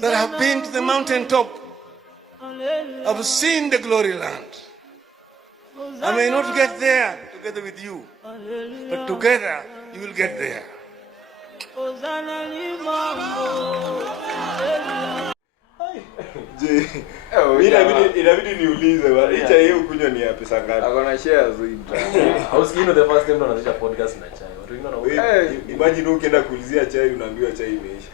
that have been to the mountaintop. I've seen the glory land. I may not get there together with you, but together you will get there. Inabidi niulize bwana, hicha hiyo kunywa ni ya pesa ngapi? Akona shares hivi. Hausikii the first time tunaanzisha podcast na chai. Watu wengine wana imagine ukienda kuulizia chai unaambiwa chai imeisha.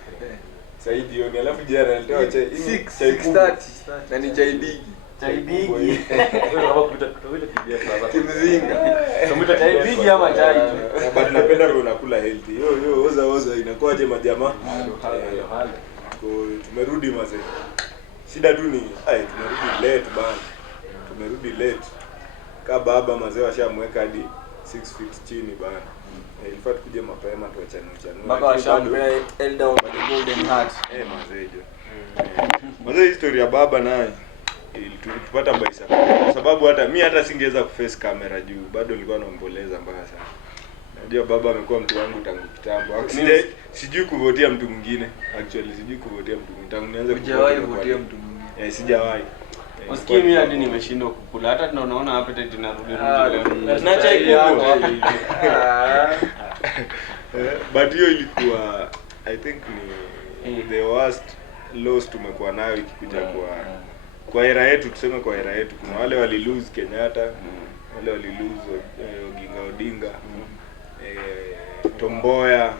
Sasa hivi jioni alafu jana nalitoa chai 6:30 na ni chai bigi. chai bigi. Wewe unataka kuita kibia sasa. Kimzinga. Tumita chai bigi ama chai tu. But napenda vile unakula healthy. Yo oza inakuwaje majamaa? Tumerudi mazee. Shida tu ni tumerudi late bana. Tumerudi late. Baba mazee washamweka hadi 6 feet chini bana. Ilifaa tukuje mapema tuachane. Baba washampea elder of the golden heart. Mazee jo. Mazee historia ya baba naye tulipata baisa. Kwa sababu hata singeweza kuface camera juu bado nilikuwa naomboleza mbaya sana. Najua baba amekuwa mtu wangu tangu kitambo. Sijui kuvotia mtu mwingine. Actually sijui kuvotia mtu mwingine. Tangu nianze kuvotia mtu mwingine. Sijawahi. Usikie mimi hadi nimeshindwa kukula. Hata tunaona appetite inarudi leo. Na chai kubwa. But hiyo ilikuwa I think ni the worst loss tumekuwa nayo ikikuja kwa era yetu, tuseme kwa era yetu. Kuna wale wali lose Kenyatta, wale wali lose Oginga Odinga, Tomboya,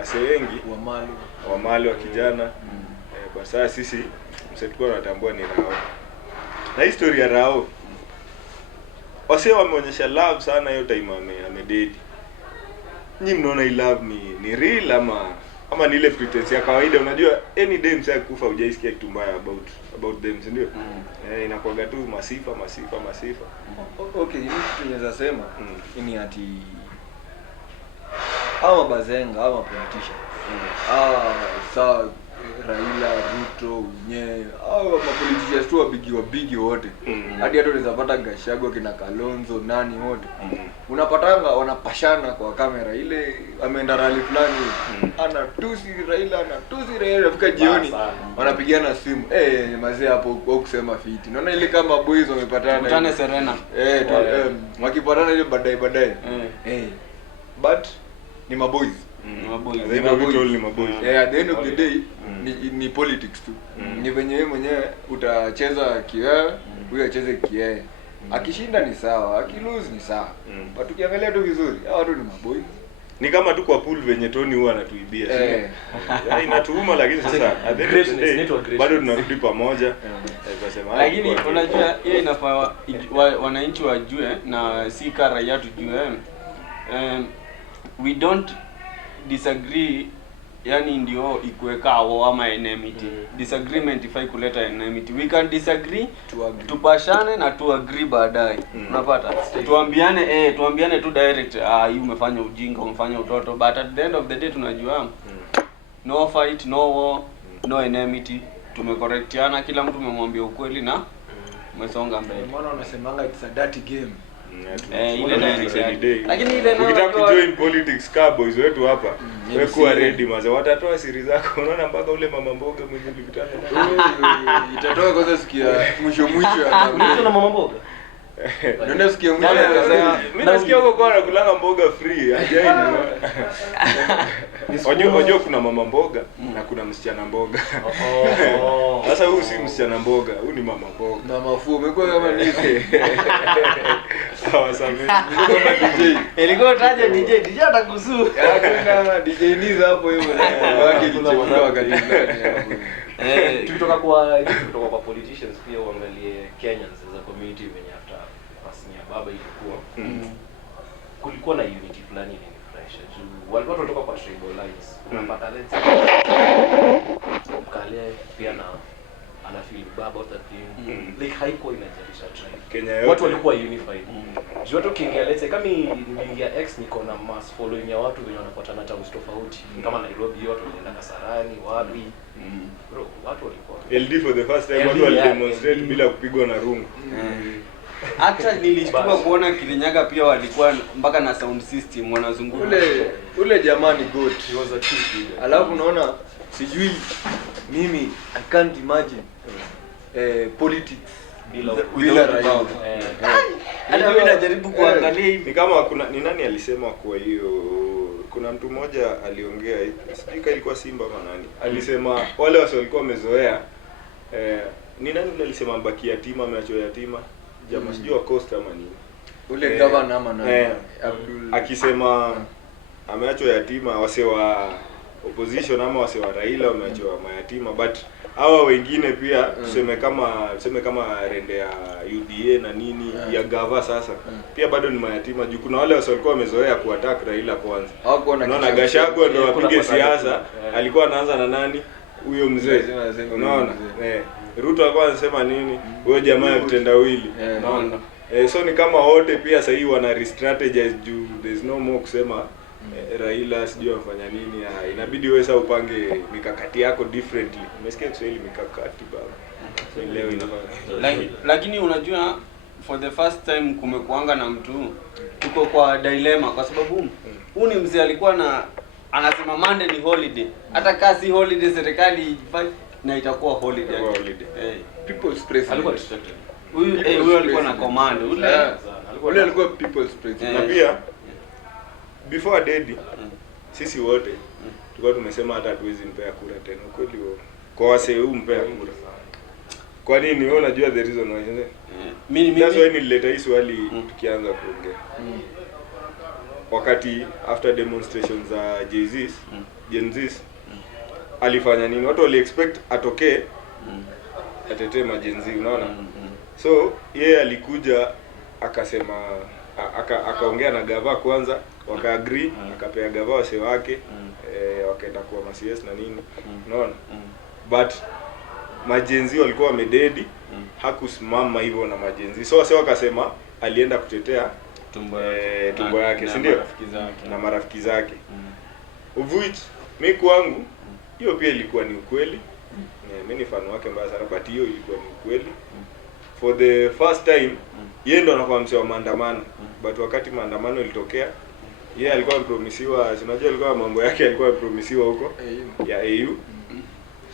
ase wengi Wamali wa kijana. Kwa sasa sisi msetokuwa tunatambua ni Rao. Na historia ya Rao, wase wameonyesha love sana hiyo time amededi. Nyinyi mnaona hii love ni real ama ni ile pretense ya kawaida? Unajua any day msaya kufa hujaisikia kitu mbaya about them, ndio? Inakuaga tu masifa. Okay, hivi tunaweza sema ni ati ama bazenga ama politician. Sawa Raila, Ruto, politicians tu wabigi wote. Hadi hata unaweza pata Gachagua kina Kalonzo nani wote. Unapatanga wanapashana kwa kamera ile ameenda rally fulani. Anatusi Raila afika jioni wanapigana simu. Mazee hapo kwa kusema fiti. Naona ile kama boys wamepatana. Mtane Serena. Wakipatana ile baadaye. But ni maboys. Ni maboys. At the end of the day ni politics tu. Ni venye wewe mwenyewe utacheza kiwewe, huyo acheze kiwewe. Akishinda ni sawa, akilose ni sawa. But ukiangalia tu vizuri, hao watu ni maboys. Ni kama tu kwa pool venye Tony huwa anatuibia. Inatuuma lakini sasa bado tunarudi pamoja. Lakini unajua hiyo inafaa wananchi wajue na si kama raia tujue. We don't disagree, yani ndio ikuweka ama enmity. Disagreement ifai kuleta enmity. We can disagree, tupashane na to agree baadaye. Unapata? Tuambiane tu direct, hii umefanya ujinga, umefanya utoto, but at the end of the day tunajua no fight, no war, no enmity. Tumecorrectiana, kila mtu umemwambia ukweli na umesonga mbele. Mbona unasemanga it's a dirty game? Ile ndio. Lakini ile ukitaka kujoin politics boys wetu hapa, wewe kuwa ready maza, watatoa siri zako. Unaona mpaka ule mama mboga mwenye ulikutana naye itatoa kwanza sikia mwisho unaitwa na mama mboga. Ndio sikia mwisho akasema mimi nasikia huko kwa kulanga mboga free ajaini. Unajua kuna mama mboga na kuna msichana mboga. Sasa huyu si msichana mboga, huyu ni mama mboga. Mama fu umekuwa kama nini? Sawa sawa. DJ. Ilikuwa taje DJ atakusu. Hakuna DJ Niza hapo hivyo. Wake kichwa wakati fulani hapo. Tukitoka kwa politicians pia uangalie Kenyans as a community venye after passing ya baba ilikuwa. Kulikuwa na unity fulani ni fresh. Watu kutoka kwa tribal lines. Unapata let's Kale pia na ana feel bad about that thing. Like haiko inajalisha tribe. Kenya yote Watu walikuwa unified. Watu kiingia let's say kama niingia X niko na mass following ya watu wenye wanafuatana towns tofauti. Kama Nairobi watu wanaenda Kasarani, wapi. Bro, watu walikuwa LD for the first time watu walidemonstrate bila kupigwa na rungu. Hata nilishtuka kuona Kirinyaga pia walikuwa mpaka na sound system wanazunguka. Ule jamaa ni goat. He was a chief. Alafu unaona sijui mimi I can't imagine politics bila Raila. Hata mimi najaribu kuangalia hivi. Ni kama ni nani alisema kwa hiyo, kuna mtu mmoja aliongea hivi, sijui kama ilikuwa Simba ama nani. Alisema wale wasi walikuwa wamezoea ni nani alisema mbaki yatima ameachwa yatima. Jamaa sijui wa Coast ama nini. Ule governor ama nani? Abdul akisema ameachwa yatima, wase wa opposition ama wase wa Raila wameachwa mayatima, but hawa wengine pia tuseme kama rende ya UDA na nini ya gava sasa pia bado ni mayatima juu kuna wale wase walikuwa wamezoea kuattack Raila kwanza. Unaona Gachagua ndio wapige siasa, alikuwa anaanza na nani? Huyo mzee. Unaona? Ruto alikuwa anasema nini? Huyo jamaa ya vitendawili. Unaona? So ni kama wote pia sasa hivi wana re-strategize juu there's no more kusema Raila sijui afanya nini. Inabidi wewe sasa upange mikakati yako differently. Umesikia Kiswahili mikakati baba. Leo inafanya. Lakini unajua for the first time kumekuanga na mtu tuko kwa dilemma kwa sababu huu ni mzee alikuwa anasema Monday ni holiday. Hata kazi holiday serikali na itakuwa holiday. People's president. Alikuwa distracted. Huyo alikuwa na command. Ule alikuwa people's president. Na pia before Dedi sisi wote tulikuwa tumesema hata hatuwezi mpea kura tena. Kweli kwa wase huu mpea kura. Kwa nini? Wewe unajua the reason why? Mimi that's why nilileta hii swali tukianza kuongea. Wakati after demonstrations za Gen Z alifanya nini? Watu wali expect atokee atetee Gen Z, unaona? So yeye alikuja akasema akaongea na gava kwanza, waka-agree, akapea gava wase wake, wakaenda kwa CS na nini. Unaona? But Gen Z walikuwa wamededi, hakusimama hivyo na Gen Z. So wase wakasema alienda kutetea tumbo yake, si ndio? Na marafiki zake. Of which mimi kwangu hiyo pia ilikuwa ni ukweli. Mimi ni fan wake mbaya sana, but hiyo ilikuwa ni ukweli. For the first time yeye ndo anakuwa msee wa maandamano, but wakati maandamano ilitokea yeye alikuwa amepromisiwa, unajua alikuwa mambo yake alikuwa amepromisiwa huko ya AU.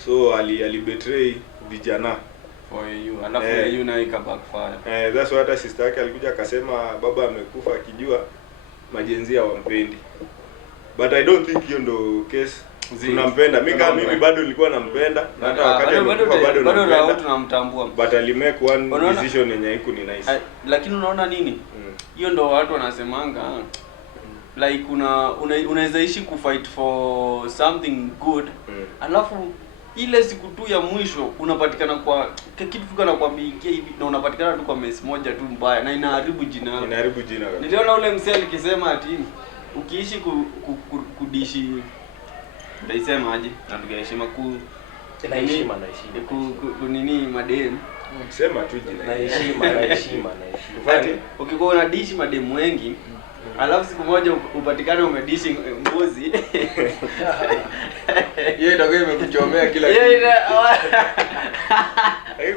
So ali betray vijana for AU, alafu AU na ikabackfire. That's why hata sister yake alikuja akasema baba amekufa akijua majenzi hawampendi. But I don't think hiyo ndo case. Tunampenda. Mimi bado nilikuwa nampenda na hata wakati alikuwa bado nampenda. Tunamtambua. But alimake one decision yenye haiku ni nice. Lakini unaona nini? Hiyo ndo watu wanasemanga like unaweza ishi kufight for something good. Alafu ile siku tu ya mwisho unapatikana kwa kitu tu kana kwambia hivi na unapatikana tu kwa mess moja tu mbaya na inaharibu jina. Inaharibu jina. Niliona ule msee alikisema ati ukiishi kudishi ndaisema aje na tugeheshima na heshima nini madem sema tu jina na heshima ufate ukikuwa unadishi madem wengi alafu siku moja upatikane umedishi mbuzi yeye ndio imekuchomea kila kitu.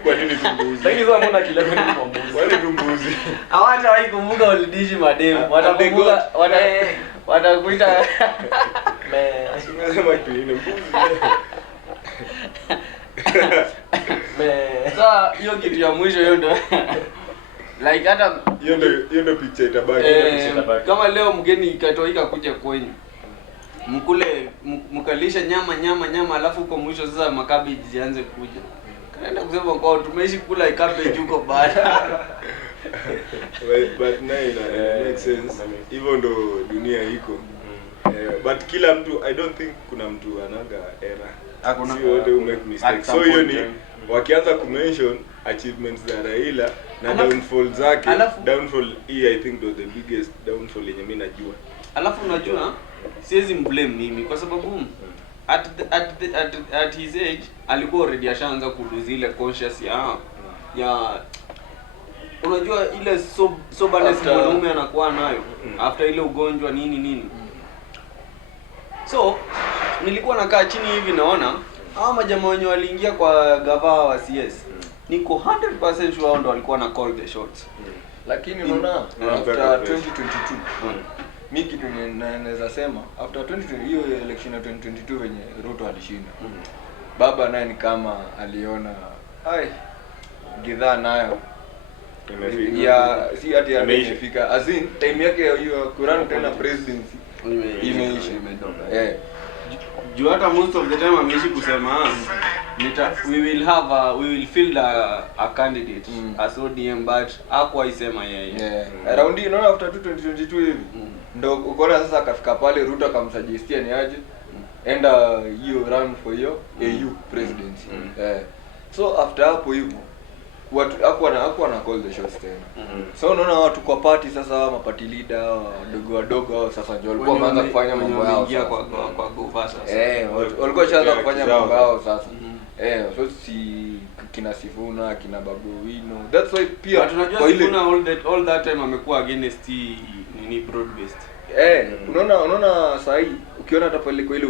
Kwa nini tumbuzi? Lakini sasa mbona kila kitu ni mbuzi? Wale tumbuzi. Hawata waikumbuka ulidishi madem. Watakumbuka watakuita Unasema kitu ile mbuzi. Sasa hiyo kitu ya mwisho hiyo ndo like hata hiyo ndo picture itabaki. Kama leo mgeni ikatoika kuja kwenyu mkule mkalisha nyama alafu uko mwisho sasa makabeji zianze kuja. Kaenda kusema kwa tumeishi kula cabbage huko baada. But makes sense. Hivyo ndo dunia iko. But kila mtu, I don't think kuna mtu anaga error. Si wote make mistakes. So hiyo ni wakianza kumention achievements za Raila na downfall zake. Downfall hii I think was the biggest downfall yenye mimi najua. Alafu unajua siwezi mblame mimi kwa sababu at his age alikuwa already ashaanza kulose ile conscious ya unajua ile soberness mwanaume anakuwa nayo after ile ugonjwa nini. So nilikuwa nakaa chini hivi naona hao majamaa wenye waliingia kwa gavana wa CS niko 100% sure ndo walikuwa na call the shots. Lakini unaona after 2022 mimi kitu naweza sema after 2020 hiyo election ya 2022 wenye Ruto alishinda baba naye ni kama aliona gidhaa nayo Imefika. ya si ati Imeisha. imefika, as in time yake hiyo kurun tena presidency imeisha. Juu hata most of the time ameishi kusema we will field a candidate as ODM, but hakuwa isema yeye. Around hii unaona after 2022 hivi ndo ukoona sasa akafika pale Ruto akamsuggestia ni aje enda hiyo run for hiyo AU presidency. So after hapo hivyo watu hakuwa na call the shots tena. So unaona watu kwa party sasa, mapati leader wadogo hao sasa ndio walikuwa wameanza kufanya mambo yao kwa Gova sasa. Walikuwa washaanza kufanya mambo yao sasa. So si kina Sifuna, kina Babu Wino. That's why pia tunajua Sifuna all that time amekuwa against nini broad based. Unaona saa hii ukiona hata pale kwa ile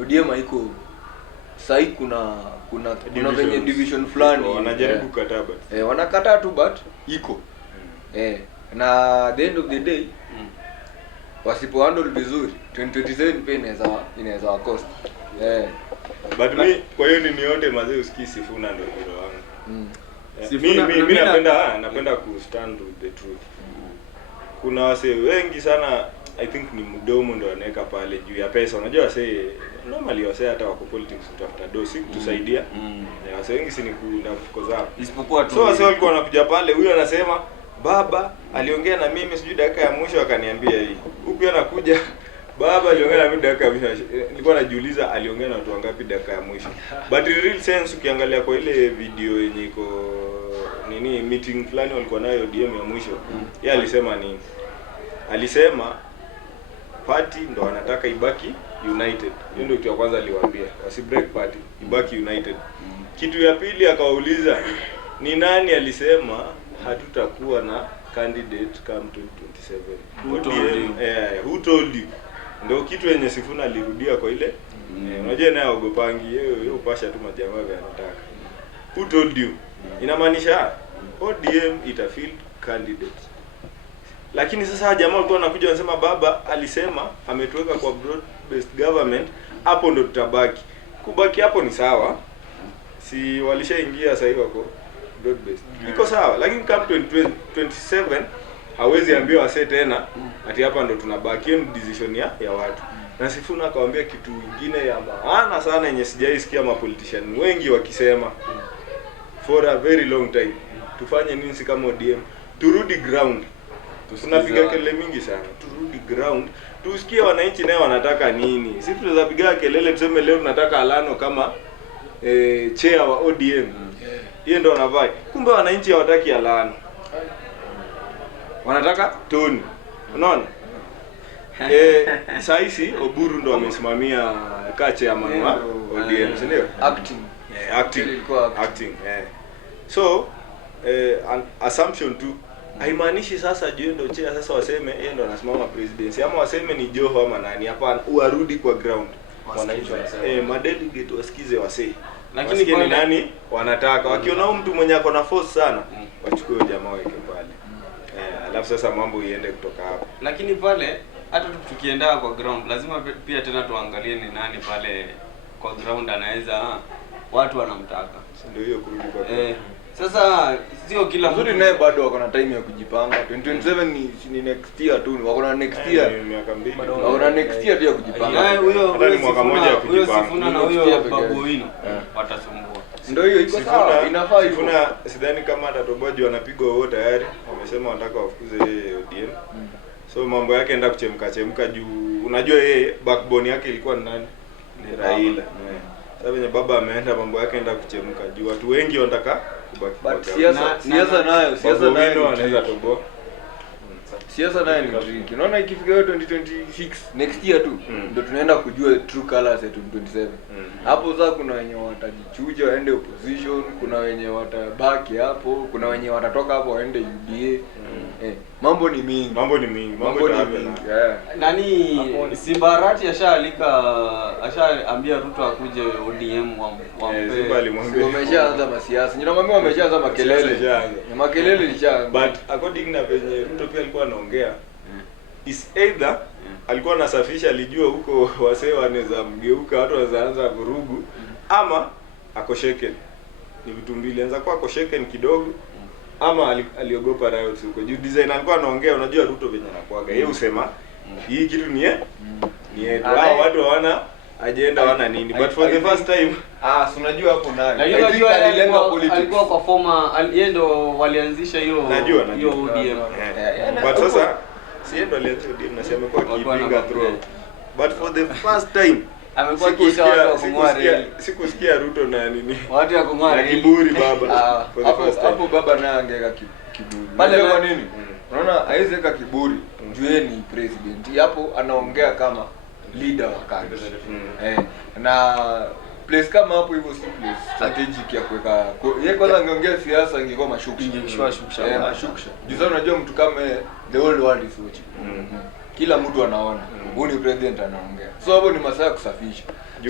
ODM haiko saa hii kuna venye division fulani wanajaribu kukataa wanakataa tu but iko na at the end of the day wasipo handle vizuri 2027 pia inaweza wakost but kwa hiyo nini yote mazee usikii Sifuna ndio hero wangu. Mimi napenda ku stand with the truth. Kuna wase wengi sana I think ni mdomo ndo anaweka pale juu ya pesa. Unajua wase normally wase hata wako politics utafuta dosi kutusaidia. Wase wengi si ni kuna mfuko zao. Isipokuwa tu. So wase walikuwa wanakuja pale, huyu anasema baba aliongea na mimi sijui dakika ya mwisho akaniambia hii. Huyu anakuja baba aliongea na mimi dakika ya mwisho. Nilikuwa najiuliza aliongea na watu wangapi dakika ya mwisho. But in real sense ukiangalia kwa ile video yenye iko nini meeting fulani walikuwa nayo DM ya mwisho. Yeye alisema nini? Alisema party ndo wanataka ibaki united. Hiyo ndio kitu ya kwanza aliwaambia. Wasi break party, ibaki united. Kitu ya pili akawauliza ni nani alisema hatutakuwa na candidate come 2027. Who told you? Ndio kitu yenye Sifuna alirudia kwa ile. Unajua naye ogopangi yeye upasha tu majamaa wanataka. Who told you? Inamaanisha ODM itafield candidates. Lakini sasa jamaa walikuwa wanakuja wanasema baba alisema ametuweka kwa broad based government, hapo ndo tutabaki. Kubaki hapo ni sawa. Si walishaingia sasa hivi wako broad based. Iko sawa, lakini kama 2027 hawezi ambiwa wase tena ati hapa ndo tunabaki. Hiyo decision ya watu. Na Sifuna akawaambia kitu kingine ya maana sana yenye sijaisikia mapolitician wengi wakisema for a very long time. Tufanye nini si kama ODM? Turudi ground. Tunapiga kelele mingi sana. Turudi ground. Tusikie wananchi naye wanataka nini. Sisi tunaweza piga kelele tuseme leo tunataka Alano kama chair wa ODM. Yeye ndo anavai. Kumbe wananchi hawataki Alano. Wanataka Tony. Unaona? Saisi Oburu ndo amesimamia kache ya manwa ODM, si ndio? Acting. So an assumption tu haimaanishi sasa juu ndo chair sasa waseme yeye ndo anasimama presidency ama waseme ni Joho ama nani. Hapana, uarudi kwa ground. Wananchi wanasema madelegate wasikize wasee. Lakini kwa nani wanataka wakiona mtu mwenye ako na force sana wachukue jamaa weke pale. Alafu sasa mambo iende kutoka hapo. Lakini pale hata tukienda kwa ground lazima pia tena tuangalie ni nani pale kwa ground anaweza watu wanamtaka. Ndio hiyo kurudi kwa ground. Sasa sio kila mtu naye bado wako na time ya kujipanga. 2027 ni next year tu. Wako na next year. Miaka mbili. Wako na next year tu ya kujipanga. Naye huyo mwaka mmoja ya kujipanga. Huyo Sifuna na huyo Babu Wino watasumbua. Ndio hiyo iko sawa. Inafaa hivyo. Sifuna sidhani kama atatoboji wanapigwa wao tayari. Wamesema wanataka wafukuze yeye ODM. So mambo yake enda kuchemka juu. Unajua yeye backbone yake ilikuwa ni nani? Ni Raila. Sasa venye baba ameenda mambo yake enda kuchemka juu. Watu wengi wanataka kubaki. But siasa nayo anaweza toboa. Siasa nayo ni tricky. Unaona ikifika 2026 next year tu ndio tunaenda kujua true colors ya 2027. Hapo sasa kuna wenye watajichuja waende opposition, kuna wenye watabaki hapo, kuna wenye watatoka hapo waende UDA. Mambo ni mingi. Nani Simbarati ashaambia Ruto akuje ODM wampe. Wameshaanza masiasa. Ninamwambia wameshaanza makelele. Makelele lishaanza. But according na venye Ruto pia alikuwa anaongea is either alikuwa anasafisha alijua huko wasee wanaweza mgeuka watu wanaanza vurugu ama ako shaken. Ni vitu mbili, anaweza kuwa ako shaken kidogo ama aliogopa riots huko. Juu design alikuwa anaongea, unajua Ruto venye anakuaga. Yeye usema hii kitu ni yetu. Hao watu hawana agenda, hawana nini. But for the first time si unajua hapo nayo. Lakini unajua alilenga politics. Alikuwa kwa former yeye ndo walianzisha hiyo ODM. But sasa si yeye ndo alianzisha ODM, na sema kwa kipinga through. But for the first time amekuwa kisha watu wa kung'oa reli. Sikusikia Ruto na nini. Watu wa kung'oa reli. Kiburi baba. For the first time. Hapo baba naye angeka kiburi. Pale kwa nini? Unaona haiwezi weka kiburi. Juu yeye ni president. Hapo anaongea kama leader wa country. Na place kama hapo hivyo si place strategic ya kuweka. Yeye kwanza angeongea siasa ingekuwa mashuksha. Mashuksha. Juu sasa unajua mtu kama the whole world is watching. Kila mtu anaona. Huyu ni president anaongea. So hapo ni masaa ya kusafisha.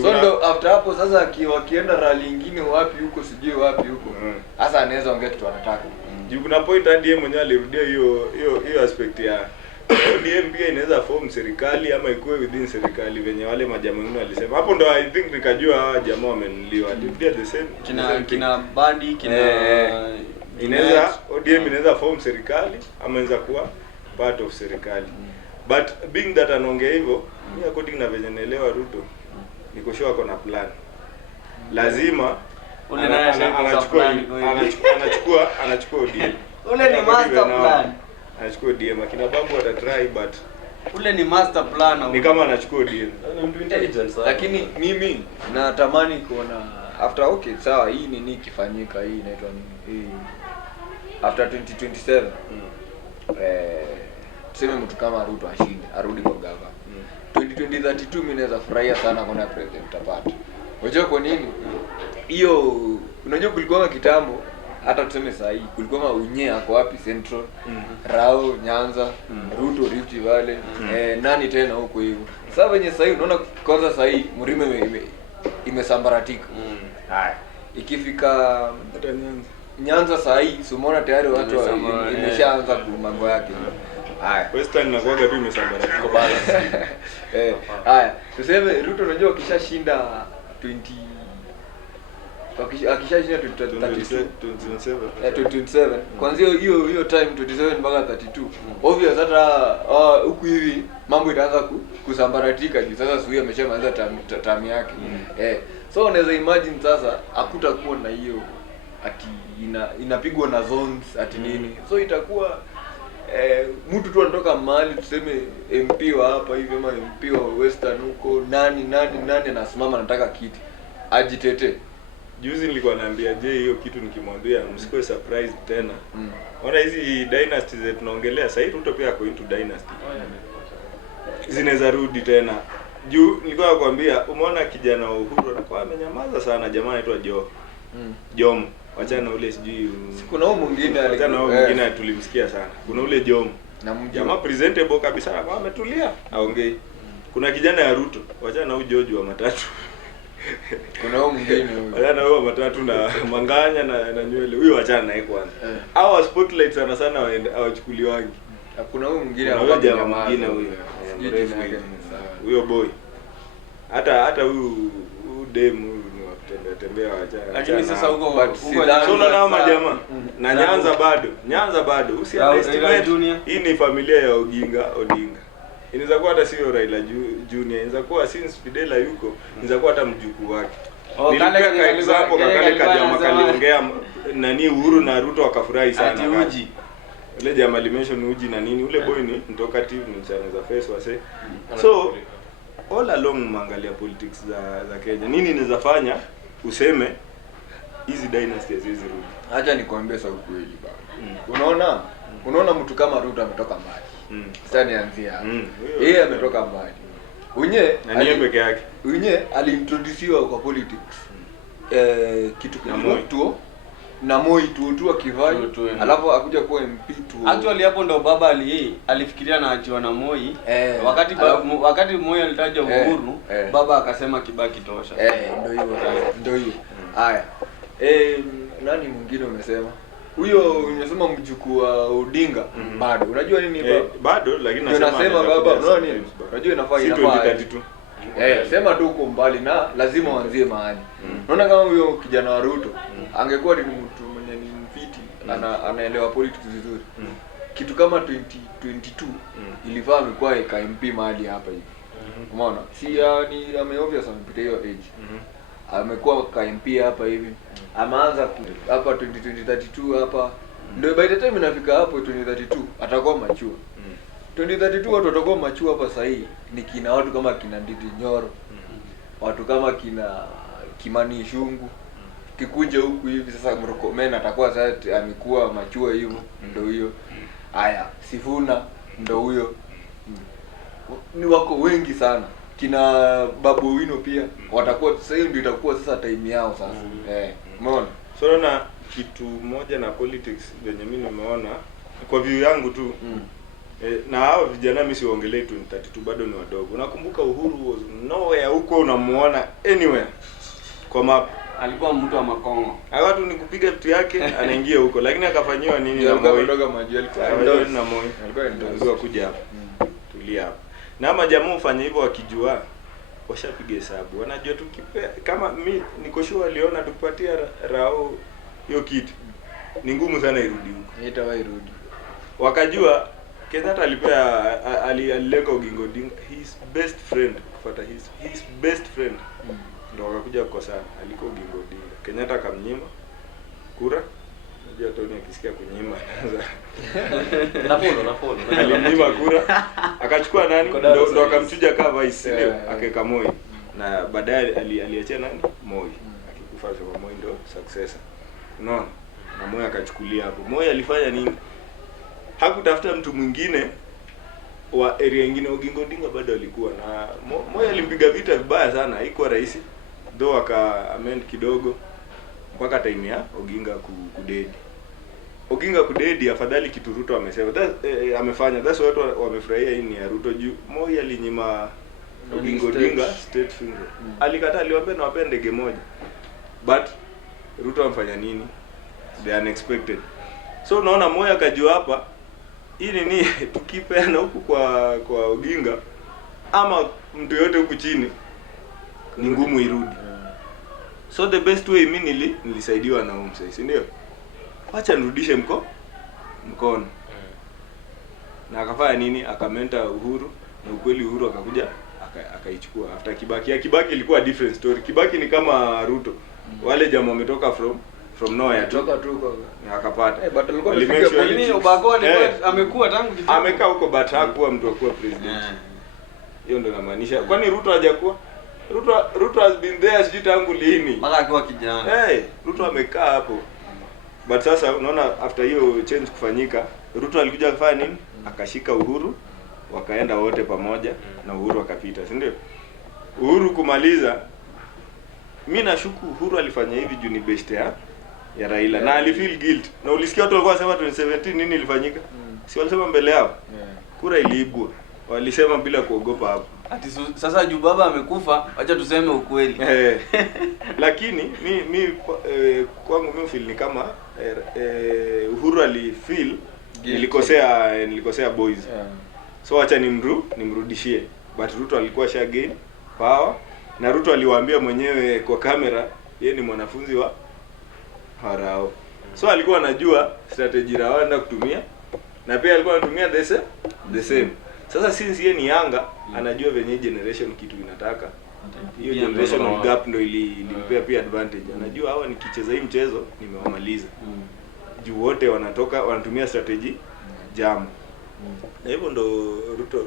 So ndo after hapo sasa wakienda rally nyingine wapi huko sijui wapi huko. Sasa anaweza ongea kitu anataka. Juu kuna point hadi yeye mwenyewe alirudia hiyo aspect ya ODM pia inaweza form serikali ama ikuwe within serikali venye wale majamaa wengine walisema. Hapo ndo I think nikajua hawa jamaa wamenuliwa. Alirudia the same. Kina Bandi inaweza ODM inaweza form serikali ama inaweza kuwa part of serikali. But being that anaongea hivyo, mimi according na venye naelewa Ruto, niko sure ako na plan. Lazima anachukua ODM. Ule ni master plan. Anachukua ODM. Akina Babu watatry but ule ni master plan. Ni kama anachukua ODM. Mtu intelligence. Lakini mimi natamani kuona after sawa hii nini kifanyika, hii inaitwa nini? Hii after 2027. Tuseme mtu kama Ruto ashinde, arudi kwa gava. 2032 mimi naweza furahia sana kuna president tapata. Unajua kwa nini? Hiyo unajua kulikuwa kitambo hata tuseme saa hii kulikuwa Unye ako wapi Central, Rao Nyanza, Ruto Rift Valley, nani tena huko hivyo. Sasa wenye saa hii unaona kwanza saa hii Murima imesambaratika. Haya. Ikifika hata Nyanza saa hii umeona tayari watu imeshaanza mambo yake. Haya, Western na kuaga tu imesambaratika kwa balance. Haya, tuseme Ruto unajua akishashinda 20 akishashinda 27 kwanza hiyo time 27 mpaka 32 obvious hata huku hivi mambo itaanza kusambaratika juu sasa Sui ameshamaliza term yake. So unaweza imagine sasa hakutakuwa na hiyo ati inapigwa na zones ati nini. So itakuwa mtu tu anatoka mahali tuseme MP wa hapa hivi ama MP wa Western huko nani anasimama anataka kiti ajitete. Juzi nilikuwa naambia hiyo kitu nikimwambia msikoe surprise tena. Ona hizi dynasty zetu tunaongelea sasa, Ruto pia ako into dynasty. Zinaweza rudi tena. Juu nilikuwa nakwambia umeona kijana wa Uhuru anakuwa amenyamaza sana, jamaa anaitwa Jomo. Wachana ule sijui kuna huyu mwingine mwingine tulimsikia sana. Kuna ule Jomo. Na jamaa presentable kabisa anakuwa ametulia, aongei. Kuna kijana ya Ruto, wachana huyu George wa matatu. Kuna huyu mwingine huyu. Wachana huyo matatu na manganya na nywele. Huyo wachana naye kwanza. Hao spotlight sana sana hawachukuliwangi. Kuna huyu mwingine jamaa mwingine huyo. Huyo boy. Hata huyu demu tembea wachana. Lakini sasa huko solo nao majamaa na Nyanza bado usiestimate. Hii ni familia ya Odinga. Inaweza kuwa hata sio Raila Junior, inaweza kuwa since Fidela yuko, inaweza kuwa hata mjukuu wake. Nilipeka example kale jamaa kaliongea nani Uhuru na Ruto wakafurahi sana. Uji. Ule jamaa limention Uji na nini, ule boy ni talkative, ni mchaneza face wase. So all along mangalia politics za Kenya. Nini inaweza fanya useme hizi dynasty hizi rudi? Acha nikwambie sasa ukweli baba. Unaona mtu kama Ruto ametoka mbali. Sasa nianzia hapo. Yeye ametoka mbali. Na niye peke yake. Aliintroduciwa kwa politics. Kitu kinaitwa na Moi tu akivai, alafu akuja kuwa MP tu. Actually hapo ndo baba alifikiria na achiwa na Moi. Wakati Moi alitaja Uhuru, baba akasema Kibaki tosha. Ndio hiyo. Haya. Nani mwingine umesema? Huyo unasema mjukuu wa Odinga bado. Unajua nini baba? Bado lakini nasema baba, unaona nini? Unajua inafaa. Sema tu uko mbali na lazima waanzie mahali. Unaona kama huyo kijana wa Ruto angekuwa ni mtu mwenye ni mfiti, anaelewa politics vizuri. Kitu kama 2022 ilifaa amekuwa KMP mahali hapa hivi. Umeona? Si ni ameobvious amepita hiyo age. Amekuwa KMP hapa hivi. Ameanza hapa 2032 hapa. Ndio by the time inafika hapo 2032 atakuwa mature. 2032 watu watakuwa mature hapa sasa hii. Ni kina watu kama kina Ndindi Nyoro. Watu kama kina Kimani Ichung'wah. Kikuja huku hivi sasa Murkomen atakuwa sasa amekuwa mature hivyo, ndio hiyo. Haya, Sifuna ndio huyo. Ni wako wengi sana. Kina Babu Owino pia watakuwa sasa, hiyo ndio itakuwa sasa time yao sasa. Umeona? So na kitu moja na politics venye mimi nimeona kwa view yangu tu. Na hao vijana mimi siongelee 2032 bado ni wadogo. Nakumbuka Uhuru was nowhere huko unamuona anywhere. Kwa map alikuwa mtu wa Makongo. Watu ni kupiga vitu yake anaingia huko, lakini akafanyiwa nini na Alikuwa Moi? mdogo maji alikuwa Na Moi. Alikuwa kuja hapa. Tulia hapa. Na majamaa ufanye hivyo wakijua washapiga hesabu. Wanajua tukipea kama mimi niko sure aliona tupatia Rao hiyo kitu. Ni ngumu sana irudi huko. Haitawahi rudi. Wakajua Kenyatta alipea alilenga Oginga Odinga his best friend, kufuata his best friend. Ndio wakakuja kukosana. Alikuwa Oginga Odinga. Kenyatta akamnyima kura. Unajua Tony akisikia kunyima Napolo. alimnyima kura. Akachukua nani? Ndio akamchuja kama vice, ndio akaweka Moi. Na baadaye aliachia nani? Moi. Akikufa sema Moi ndio successor. Unaona? Na Moi akachukulia hapo. Moi alifanya nini? Hakutafuta mtu mwingine wa area nyingine. Oginga Odinga bado alikuwa na Moi alimpiga vita vibaya sana, haikuwa rahisi. Though aka amend kidogo mpaka time ya Oginga kudedi. Oginga kudedi afadhali kitu Ruto amesema. Amefanya. That's why watu wamefurahia hii ni ya Ruto juu. Moi alinyima Oginga Odinga state funeral. Alikataa, aliwaambia na wapende ndege moja. But Ruto amfanya nini? The unexpected. So unaona Moi akajua hapa hii nini tukipeana huku kwa Oginga ama mtu yote huku chini ni ngumu irudi. So the best way mimi nilisaidiwa na umse, si ndio? Acha nirudishe mkono. Na akafanya nini? Akamenta Uhuru, na ukweli Uhuru akakuja akaichukua after Kibaki. Kibaki ilikuwa different story. Kibaki ni kama Ruto. Wale jamaa wametoka from nowhere Toka na akapata. But alikuwa Mimi Obago alikuwa amekuwa tangu kitambo. Amekaa huko but hakuwa mtu akuwa president. Hiyo ndio namaanisha. Kwani Ruto hajakuwa? Ruto has been there sijui tangu lini. Mpaka akiwa kijana. Ruto amekaa hapo. But sasa unaona after hiyo change kufanyika, Ruto alikuja kufanya nini? Akashika Uhuru, wakaenda wote pamoja na Uhuru akapita, si ndio? Uhuru kumaliza, mimi nashuku Uhuru alifanya hivi juu ni best ya Raila na alifeel guilt. Na ulisikia watu walikuwa wanasema 2017 nini ilifanyika? Si walisema mbele yao? Kura iliibwa. Walisema bila kuogopa hapo. Ati sasa juu baba amekufa, acha tuseme ukweli. Lakini mimi kwangu mimi feel ni kama Uhuru alifeel nilikosea boys. So acha nimrudishie. But Ruto alikuwa sha gain power na Ruto aliwaambia mwenyewe kwa kamera yeye ni mwanafunzi wa Rao. So alikuwa anajua strategy Rao anaenda kutumia na pia alikuwa anatumia the same. Sasa since yeye ni Yanga anajua venye generation kitu inataka. Hiyo generational gap ndio ilimpea pia advantage. Anajua hawa nikicheza hii mchezo nimewamaliza. Juu wote wanatumia strategy jam. Na hivyo ndo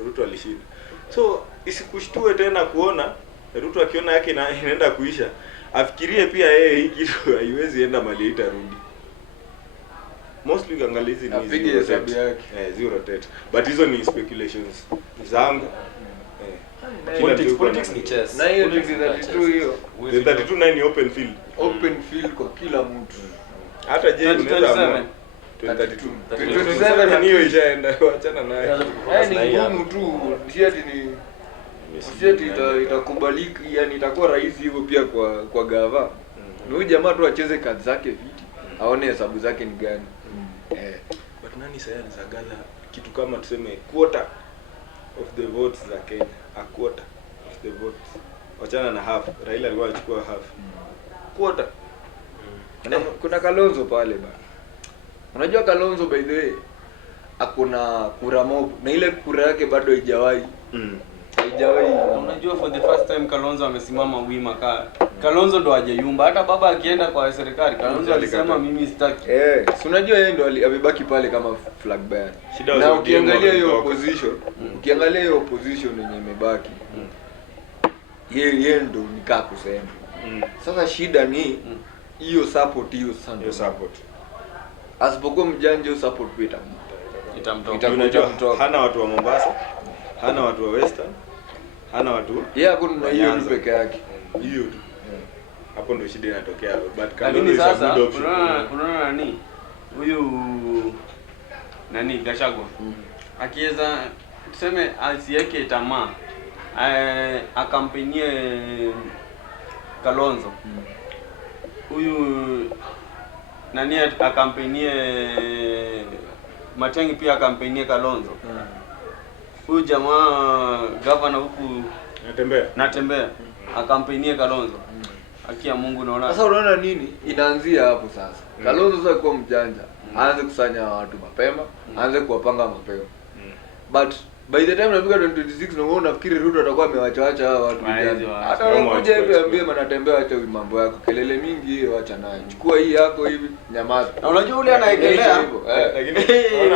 Ruto alishinda. So isikushtue tena kuona Ruto akiona yake inaenda kuisha. Afikirie pia yeye hii kitu haiwezi enda mali itarudi. Mostly ukiangalizi ni apige hesabu yake. Zero rotate. But hizo ni speculations zangu. Politics ni chess. Na hiyo 32 hiyo. 32 ni open field. Open field kwa kila mtu. Hata je unaweza 27 hiyo ishaenda, achana nayo. Ni ngumu tu, si ati itakubalika, yani itakuwa rahisi hivyo pia kwa gava. Ni huyu jamaa tu acheze kazi zake viti, aone hesabu zake ni gani. But nani sasa anazagaza kitu kama tuseme quarter of the votes za Kenya, a quarter of the votes. Wachana na half. Raila alikuwa anachukua half. quarter. Kuna Kalonzo pale bana. Unajua Kalonzo by the way akuna kura mob na ile kura yake bado haijawahi. Haijawahi. Unajua for the first time Kalonzo amesimama wima Kalonzo ndo hajayumba. Hata baba akienda kwa serikali Kalonzo alisema mimi sitaki. Si unajua yeye ndo amebaki pale kama flag bearer. Na ukiangalia hiyo opposition yenye imebaki. Yeye ndo nikaa kusema. Sasa shida ni hiyo support support. Asipokuwa mjanja hiyo support itamtoka. Hana watu wa Mombasa, hana watu wa Western, hana watu. Hakuna hiyo tu peke yake. Hiyo tu. Hapo ndo shida inatokea. But Kalonzo sasa unaona nani? Huyu nani Gachagua. Akiweza tuseme asiweke tamaa. Akampenie Kalonzo. Huyu nani akampenie Matiang'i pia akampenie Kalonzo. Huyu jamaa governor huku natembea akampenie Kalonzo. Akia Mungu naona. Sasa unaona nini? Inaanzia hapo sasa. Kalonzo sasa kwa mjanja, aanze kusanya watu mapema, aanze kuwapanga mapema. But by the time unafika 2026 na wewe unafikiri Ruto atakuwa amewaacha hao watu vijana. Hata unakuja hivi ambie manatembea acha mambo yako. Kelele mingi hiyo acha nayo. Chukua hii yako hivi nyamaza. Na unajua ule anaekelea. Lakini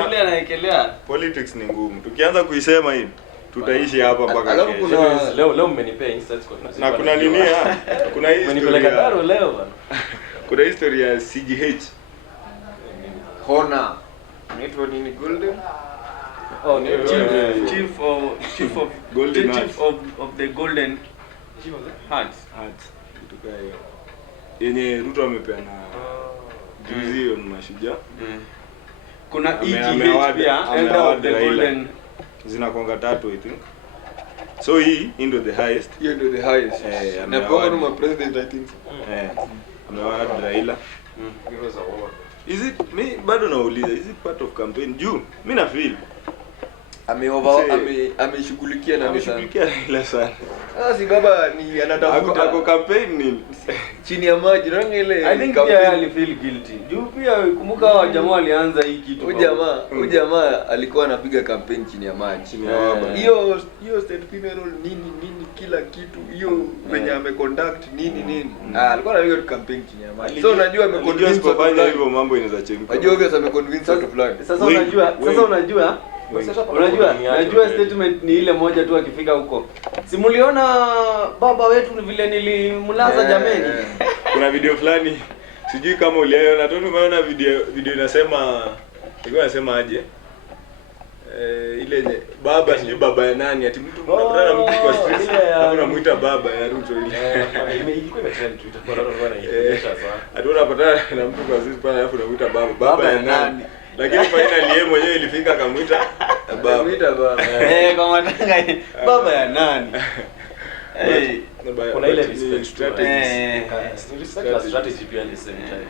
ule anaekelea. Politics ni ngumu. Tukianza kuisema hivi tutaishi hapa mpaka alafu kuna leo mmenipea insights kwa na kuna nini kuna hii mmenipeleka Daro leo bana. Kuna historia ya CGH Hona inaitwa nini Golden chief of Golden chief of the Golden Hearts kutoka hiyo yenye Ruto amepeana juzi hiyo mashujaa. Kuna EGH pia elder of the Golden zinakonga 3 I think. So hii ndio the highest. Hiyo ndio the highest. Na kwa president I think. Amewaward Raila. Give us a award. Is it me bado nauliza is it part of campaign? Juu mimi na feel ameshughulikia na ameshughulikia Raila sana. Sasa si baba ni anatafuta ako campaign nini chini ya maji nani ile. I think pia ali feel guilty. Juu pia kumbuka hao jamaa walianza hii kitu. Huyu jamaa alikuwa anapiga campaign chini ya maji. Hiyo state funeral nini kila kitu hiyo venye ameconduct nini. Alikuwa anapiga campaign chini ya maji. So unajua ameconvince kufanya hivyo mambo inaweza chemka. Unajua obvious ameconvince watu fulani. Sasa unajua statement ni ile moja tu akifika huko. Si mliona baba wetu ni vile nilimlaza jameni. Kuna video fulani sijui kama uliona tu umeona video inasema ilikuwa inasema aje ile baba sijui baba ya nani ati mtu unapata mtu kwa street hapo unamuita baba ya Ruto ile Ilikuwa imetrend Twitter kwa watu wanaonyesha sana. Hata unapata na mtu kwa street pale alafu unamuita baba ya nani. Lakini finally yeye mwenyewe ilifika akamuita baba. Kwa matanga baba ya nani? Kuna ile strategy pia ni same time.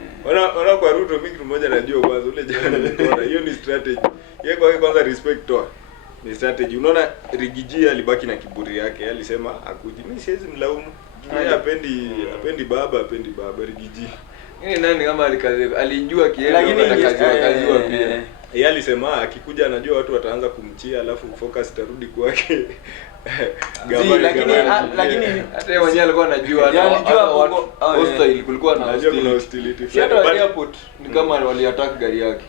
Ona kwa Ruto mimi kitu moja najua kwanza ule jana niliona hiyo ni strategy. Yeye kwa kwanza respect toa. Ni strategy. Unaona Rigiji alibaki na kiburi yake. Alisema akuji mimi siwezi mlaumu. Yeye apendi baba Rigiji. Ni nani kama alijua kienda atakaziwa pia. Yeye alisema akikuja anajua watu wataanza kumchia alafu focus itarudi kwake. Lakini hata yeye mwenyewe alikuwa anajua hostile kulikuwa na hostility. Hata airport ni kama waliattack gari yake.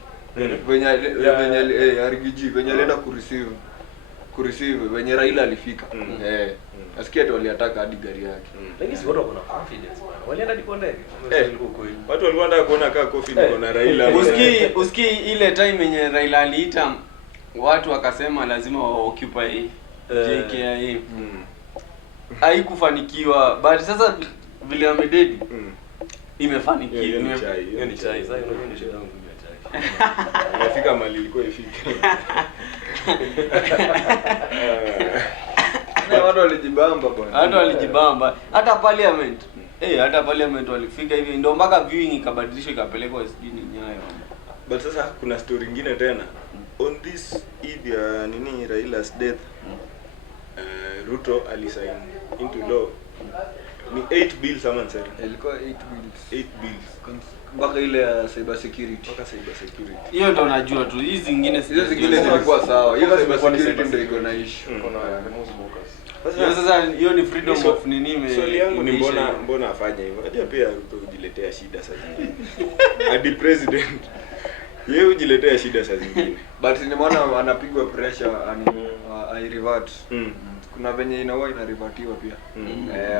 Venye RGG venye alienda kureceive venye Raila alifika. Nasikia tu waliataka hadi gari yake. Lakini si watu wako na confidence bwana. Walienda hadi ndege. Watu walikuwa wanataka kuona kama confidence na Raila. Usikii ile time yenye Raila aliita watu wakasema lazima wa occupy JKIA. Haikufanikiwa. But sasa vile wamededi imefanikiwa. Hiyo ni chai. Sasa unajua ni shida yangu kunywa chai. Inafika mali ilikuwa ifike. Watu walijibamba bwana. Watu walijibamba. Hata parliament. Hata parliament walifika hivi ndio mpaka viewing ikabadilishwa ikapelekwa sijui ni Nyayo. But sasa kuna story nyingine tena. On this eve ya Raila's death. Ruto alisign into law Ni 8 bills ama 7? Ilikuwa 8 bills. 8 bills. Mpaka ile ya cyber security. Mpaka cyber security. Hiyo ndo najua tu. Hizi zingine Hizo zingine zilikuwa sawa. Hiyo cyber security ndio iko na issue. Kuna remove smokers. Sasa hiyo ni freedom of nini Swali yangu ni mbona afanye hivyo? Unajua pia Ruto hujiletea shida saa zingine. Hadi president yeye hujiletea shida saa zingine. But nimeona anapigwa pressure I revert. Kuna venye inaua inarevertiwa pia.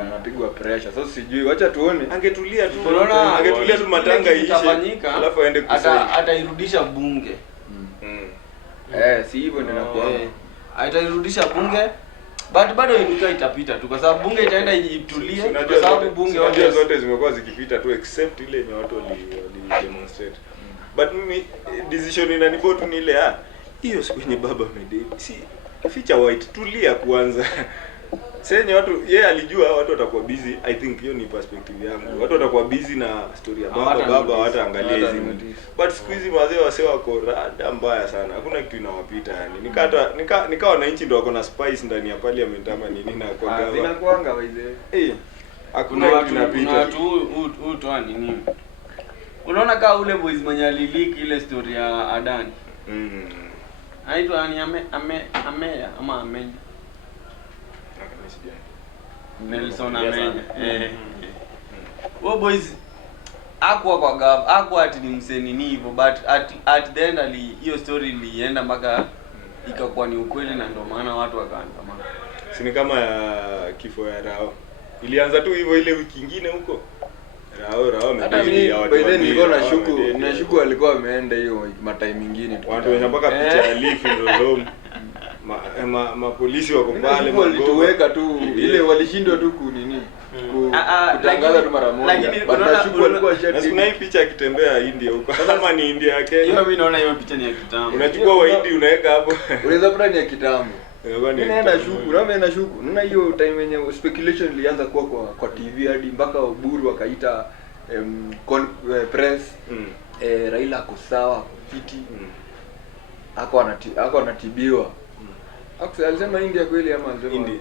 Anapigwa pressure. Sasa sijui, wacha tuone. Angetulia tu. Unaona, Angetulia tu matanga iishe. Alafu aende kusema. Atairudisha bunge. Si hivyo ndio inakuwa. Atairudisha bunge. But bado indika itapita tu kwa sababu bunge itaenda itulie kwa sababu bunge unajua zote zimekuwa zikipita tu except ile yenye watu wali demonstrate. But mimi decision inanibo tu ni ile hiyo siku yenye baba amedate. Si ficha white tulia kwanza. Senye watu yeye alijua watu watakuwa busy. I think hiyo ni perspective yangu. Watu watakuwa busy na story ya baba hawataangalia hizi. But siku hizi wazee wase wako rada mbaya sana. Hakuna kitu inawapita yani. Nika wananchi ndio wako na spice ndani ya parliament ama nini na kwa gawa. Zinakuanga wazee. Hakuna kitu inapita. Kuna watu toa nini? Unaona kama ule boys mwenye aliliki ile story ya Adani. Aitwa ni Ameya ama Amenya. Nelson Amenya. Wo boys hakuwa kwa gav, hakuwa ati ni mseni ni hivyo, but at the end hiyo story ilienda mpaka ikakuwa ni ukweli na ndio maana watu wakaandamana. Si ni kama kifo ya Rao. Ilianza tu hivyo ile wiki nyingine huko. Rao amedili ya watu. By then nilikuwa nashuku alikuwa ameenda hiyo matime mingine tu. Watu wenye mpaka picha ya Leaf ndio polisi wako pale walituweka tu ile walishindwa tu kunini kutangaza tu mara moja. Lakini unashuku alikuwa shati. Kuna hii picha akitembea India huko. Kama ni India ya Kenya. Hiyo mimi naona hiyo picha ni ya kitambo. Unachukua Wahindi unaweka hapo. Unaweza pata ni ya kitambo. Naenda shuku. Naona hiyo time yenye speculation ilianza kuwa kwa TV hadi mpaka Oburu akaita press. Raila ako sawa, fiti. Ako anatibiwa. Alisema India kweli ama alisema India?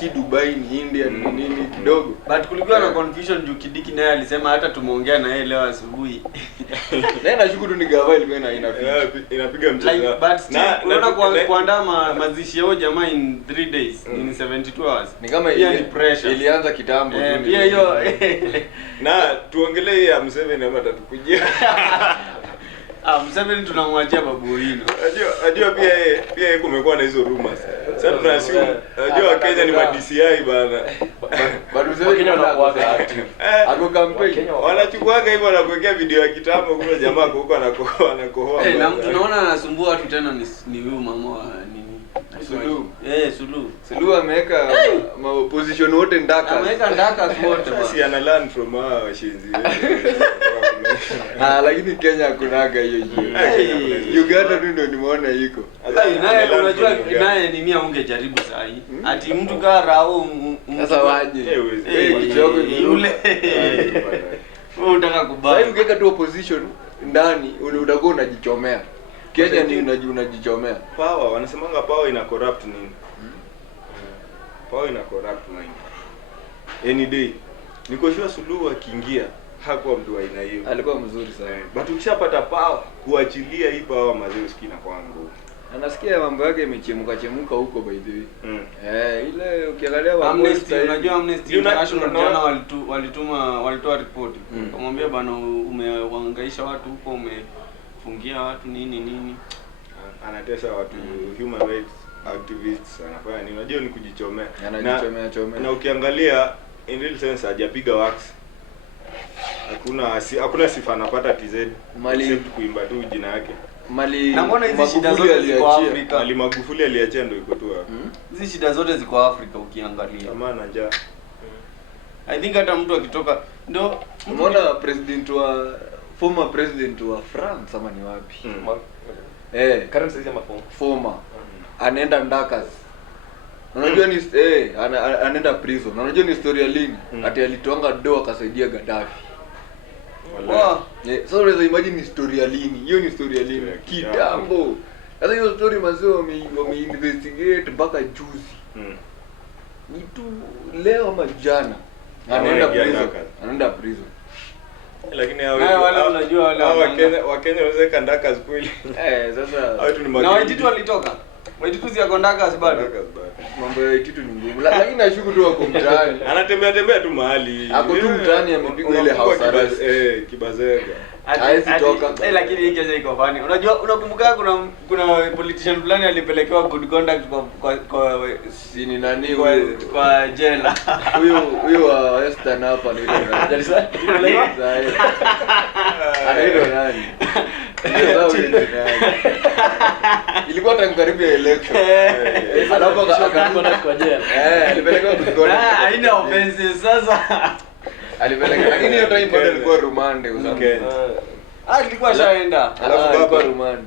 Si Dubai ni India ni nini kidogo. But kulikuwa na confusion juu Kidiki naye alisema hata tumeongea na yeye leo asubuhi. Na nashuku tu ni gava ilikuwa inapiga mchezo. But unaona kuandaa mazishi yao jamaa in 3 days, in 72 hours. Ni kama ni pressure. Ilianza kitambo tu. Pia hiyo na tuongelee ya Museveni ama tatukujia. Museveni tunamwachia Babu Owino. Najua pia kumekuwa na hizo rumors. Sasa tunasema najua Kenya ni DCI bana. Bado Museveni anakuwa active. Ako campaign. Wanachukuaga hivyo wanakuwekea video ya kitambo kuna jamaa huko anakohoa. Na mtu tunaona anasumbua watu tena ni huyu mama wa nini? Suluhu. Suluhu ameweka position wote ndaka. Ameweka ndaka wote bwana. Si ana learn from washinzi. Lakini Kenya hakunaga hiyo. Uganda tu ndio nimeona iko. Naye unajua naye nini aungejaribu saa hii. Ati mtu kaa Rao sasa waje. Kidogo yule. Wewe unataka kubaya. Sasa ukiweka tu opposition ndani utakuwa unajichomea. Kenya ni unajichomea. Power wanasemanga power ina corrupt nini? Power ina corrupt mind. Any day. Niko sure Suluhu akiingia hakuwa mtu wa aina hiyo. Alikuwa mzuri sana. But ukishapata power kuachilia hii power mazee usikina kwangu. Anasikia mambo yake yamechemuka huko by the way. Ile ukiangalia Amnesty, unajua Amnesty International jana walitoa report. Kumwambia bana umewahangaisha watu huko, umefungia watu nini. Anatesa watu human rights activists anafanya nini? Unajua ni kujichomea. Anajichomea. Na ukiangalia in real sense hajapiga wax. Hakuna sifa anapata TZ except kuimba tu jina yake. Na mbona hizi shida zote ziko Afrika? Mali Magufuli aliachia ndio iko tu hapo. Hizi shida zote ziko Afrika ukiangalia. Kama na njaa. I think hata mtu akitoka ndio umeona former president wa France ama ni wapi? Current ama former anaenda ndakas. Unajua ni anaenda prison. Unajua ni historia lini? Ati alitoanga do akasaidia Gaddafi. Sasa unaweza imagine historia lini? Hiyo ni historia lini? Kitambo. Sasa hiyo story mazao wameinvestigate mpaka juzi. Ni tu leo ama jana Anaenda prison. Lakini wale unajua wale Wakenya wanaweza kandakas kweli. Sasa Hao tu ni na Waititu walitoka. Waititu si akondakas bado. Mambo ya Waititu ni ngumu. Lakini nashuku tu wako mtaani. Anatembea tu mahali. Ako tu mtaani amepigwa ile house arrest. Kibazega. Haezi toka. Lakini hii Kenya iko funny. Unajua unakumbuka kuna politician fulani alipelekewa good conduct kwa sini nani kwa jela. Huyo wa Western hapa ni ile. Anaitwa nani? Ilikuwa tangu karibu ya election. Alafu akakwenda kwa jela. Alipelekwa good conduct. Haina offenses sasa. Alipeleka lakini hiyo time bado alikuwa rumande Okay. Alikuwa shaenda. Alafu baba rumande.